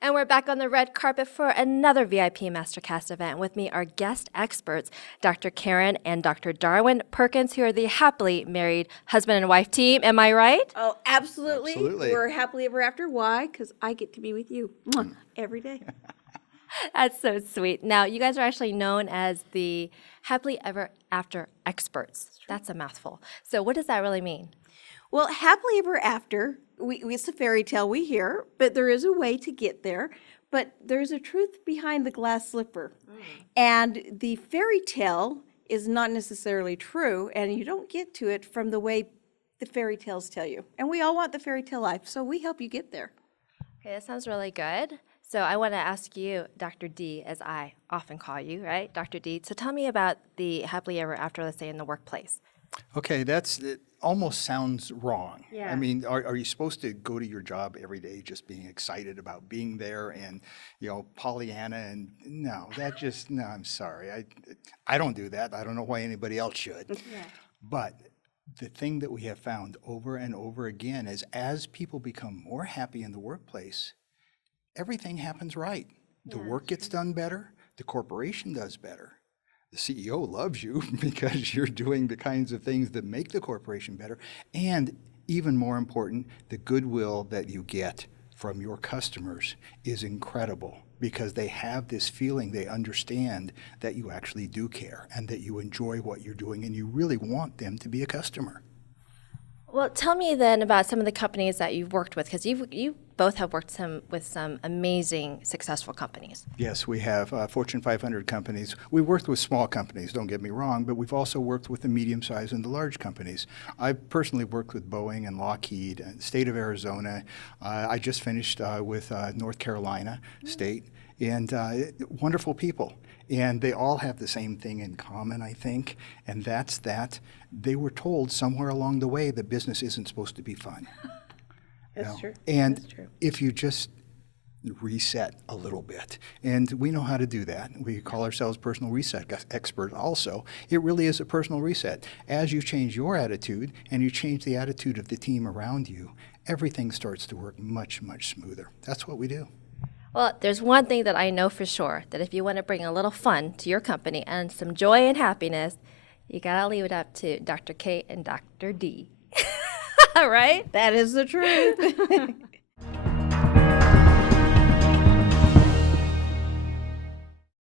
And we're back on the red carpet for another VIP Mastercast event. With me are guest experts, Dr. Karen and Dr. Darwin Perkins, who are the happily married husband and wife team. Am I right? Oh, absolutely. Absolutely. We're happily ever after. Why? Because I get to be with you every day. That's so sweet. Now, you guys are actually known as the happily ever after experts. That's a mouthful. So what does that really mean? Well, happily ever after, it's a fairy tale we hear, but there is a way to get there. But there's a truth behind the glass slipper. And the fairy tale is not necessarily true, and you don't get to it from the way the fairy tales tell you. And we all want the fairy tale life, so we help you get there. Okay, that sounds really good. So I want to ask you, Dr. D, as I often call you, right? Dr. D, so tell me about the happily ever after, let's say, in the workplace. Okay, it almost sounds wrong. Yeah. I mean, are you supposed to go to your job every day just being excited about being there and, Pollyanna and no, I'm sorry. I don't do that. I don't know why anybody else should. Yeah. But the thing that we have found over and over again is as people become more happy in the workplace, everything happens right. The work gets done better. The corporation does better. The CEO loves you because you're doing the kinds of things that make the corporation better. And even more important, the goodwill that you get from your customers is incredible because they have this feeling, they understand that you actually do care and that you enjoy what you're doing and you really want them to be a customer. Well, tell me then about some of the companies that you've worked with, because you both have worked with some amazing, successful companies. Yes, we have Fortune 500 companies. We worked with small companies, don't get me wrong, but we've also worked with the medium-sized and the large companies. I've personally worked with Boeing and Lockheed and the state of Arizona. I just finished with North Carolina State, and wonderful people. And they all have the same thing in common, I think, and that's that they were told somewhere along the way that business isn't supposed to be fun. That's true. And That's true. if you just reset a little bit, and we know how to do that. We call ourselves personal reset experts also. It really is a personal reset. As you change your attitude and you change the attitude of the team around you, everything starts to work much, much smoother. That's what we do. Well, there's one thing that I know for sure, that if you want to bring a little fun to your company and some joy and happiness, you got to leave it up to Dr. K and Dr. D. Right? That is the truth.